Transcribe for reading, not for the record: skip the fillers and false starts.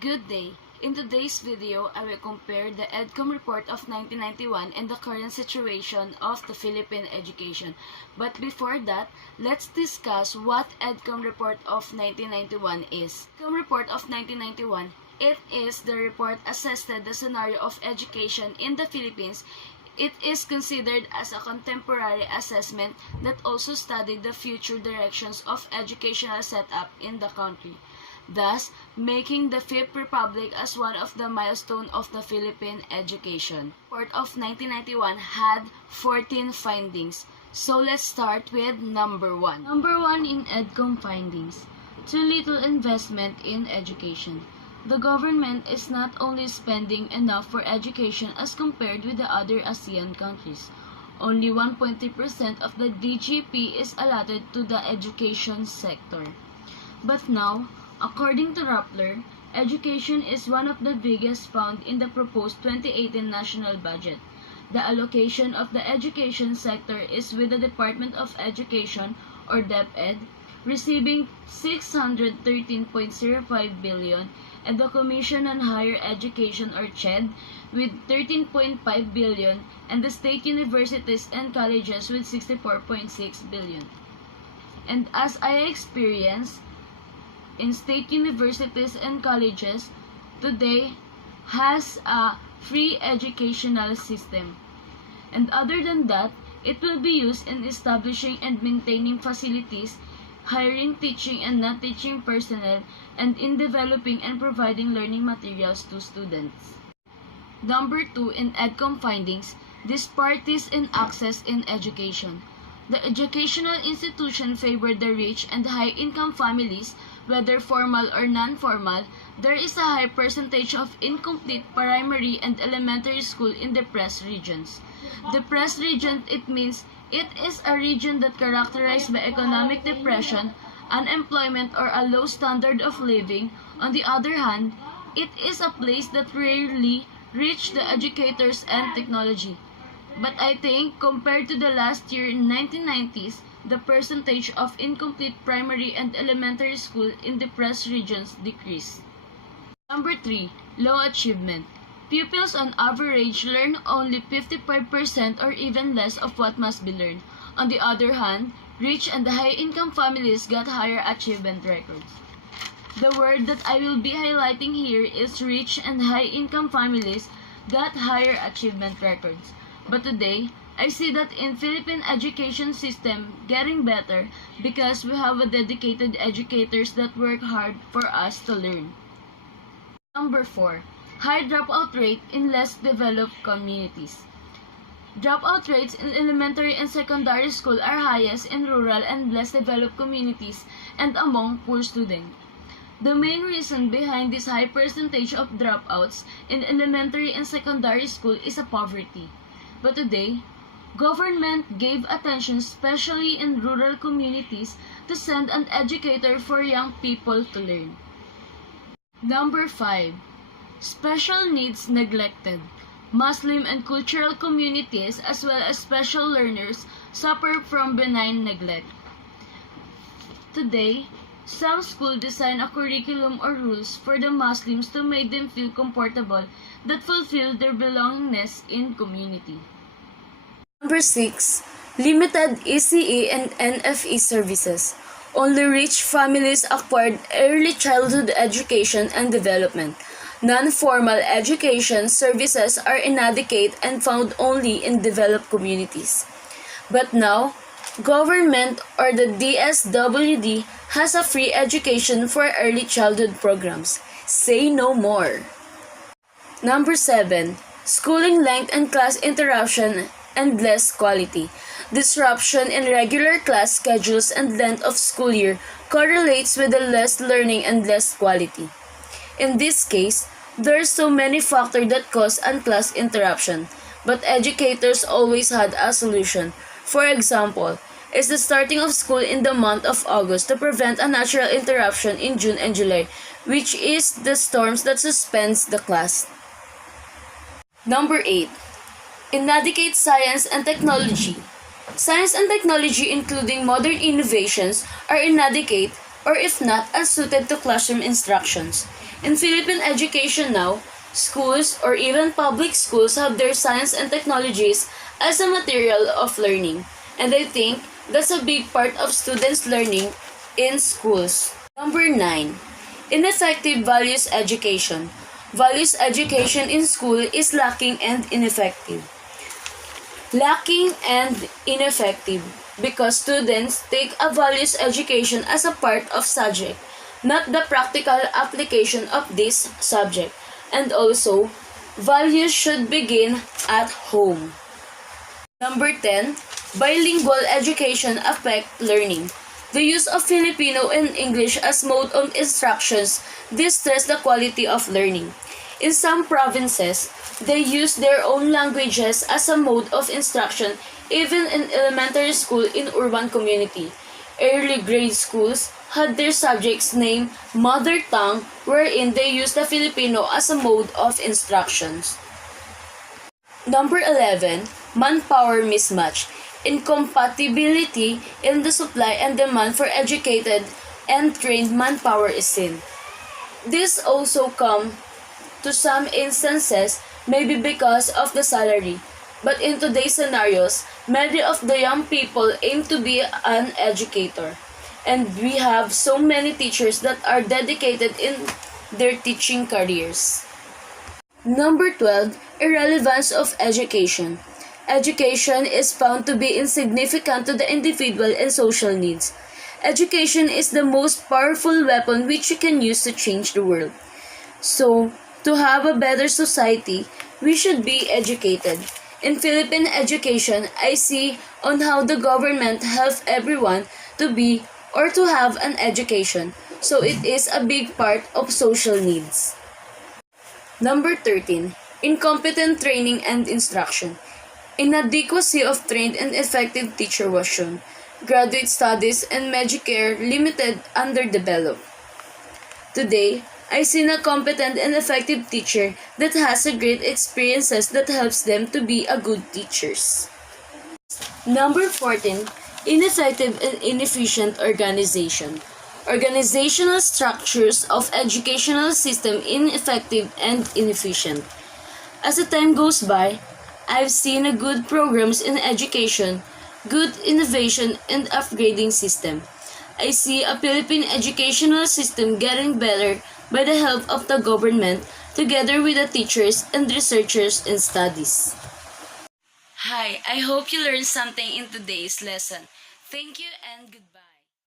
Good day. In today's video, I will compare the EDCOM report of 1991 and the current situation of the Philippine education. But before that, let's discuss what EDCOM report of 1991 is. EDCOM report of 1991, it is the report assessed the scenario of education in the Philippines. It is considered as a contemporary assessment that also studied the future directions of educational setup in the country, thus making the Fifth Republic as one of the milestones of the Philippine education. The report of 1991 had 14 findings. So let's start with number 1. Number 1 in EDCOM findings: too little investment in education. The government is not only spending enough for education as compared with the other ASEAN countries. Only 1.3% of the DGP is allotted to the education sector. But now, according to Rappler, education is one of the biggest found in the proposed 2018 national budget. The allocation of the education sector is with the Department of Education or DepEd, receiving 613.05 billion, and the Commission on Higher Education or CHED with 13.5 billion, and the state universities and colleges with 64.6 billion. And as I experienced, in state universities and colleges today has a free educational system. And other than that, it will be used in establishing and maintaining facilities, hiring teaching and non-teaching personnel, and in developing and providing learning materials to students. Number 2 in EDCOM findings: disparities in access in education. The educational institution favored the rich and high-income families, whether formal or non-formal. There is a high percentage of incomplete primary and elementary school in depressed regions. Depressed region, it means it is a region that characterized by economic depression, unemployment, or a low standard of living. On the other hand, it is a place that rarely reach the educators and technology. But I think compared to the last year in 1990s, the percentage of incomplete primary and elementary school in depressed regions decreased. Number 3. Low achievement. Pupils on average learn only 55% or even less of what must be learned. On the other hand, rich and high-income families got higher achievement records. The word that I will be highlighting here is rich and high-income families got higher achievement records. But today, I see that in Philippine education system getting better because we have a dedicated educators that work hard for us to learn. Number 4. High dropout rate in less developed communities. Dropout rates in elementary and secondary school are highest in rural and less developed communities and among poor students. The main reason behind this high percentage of dropouts in elementary and secondary school is a poverty. But today, government gave attention, especially in rural communities, to send an educator for young people to learn. Number 5. Special needs neglected. Muslim and cultural communities as well as special learners suffer from benign neglect. Today, some schools design a curriculum or rules for the Muslims to make them feel comfortable that fulfill their belongingness in community. Number 6. Limited ECE and NFE services. Only rich families acquired early childhood education and development. Non-formal education services are inadequate and found only in developed communities. But now, government or the DSWD has a free education for early childhood programs. Say no more. Number 7. Schooling length and class interruption and less quality. Disruption in regular class schedules and length of school year correlates with the less learning and less quality. In this case, there are so many factors that cause class interruption, but educators always had a solution. For example, is the starting of school in the month of August to prevent a natural interruption in June and July, which is the storms that suspends the class. Number 8. Inadequate science and technology. Science and technology, including modern innovations, are inadequate or if not, unsuited to classroom instructions. In Philippine education now, schools or even public schools have their science and technologies as a material of learning. And I think that's a big part of students' learning in schools. Number 9. Ineffective values education. Values education in school is lacking and ineffective. Lacking and ineffective because students take a values education as a part of subject, not the practical application of this subject. And also, values should begin at home. Number 10, bilingual education affect learning. The use of Filipino and English as mode of instructions distress the quality of learning. In some provinces, they use their own languages as a mode of instruction even in elementary school in urban community. Early grade schools had their subjects named mother tongue wherein they use the Filipino as a mode of instructions. Number 11, manpower mismatch. Incompatibility in the supply and demand for educated and trained manpower is seen. This also comes to some instances maybe because of the salary. But in today's scenarios, many of the young people aim to be an educator. And we have so many teachers that are dedicated in their teaching careers. Number 12, irrelevance of education. Education is found to be insignificant to the individual and social needs. Education is the most powerful weapon which you can use to change the world. So, to have a better society, we should be educated. In Philippine education, I see on how the government helps everyone to be or to have an education. So it is a big part of social needs. Number 13. Incompetent training and instruction. Inadequacy of trained and effective teacher was shown. Graduate studies and Medicare limited underdeveloped. Today, I seen a competent and effective teacher that has a great experiences that helps them to be a good teachers. Number 14. Ineffective and inefficient organization. Organizational structures of educational system ineffective and inefficient. As the time goes by, I've seen a good programs in education, good innovation and upgrading system. I see a Philippine educational system getting better by the help of the government together with the teachers and researchers in studies. Hi, I hope you learned something in today's lesson. Thank you and goodbye.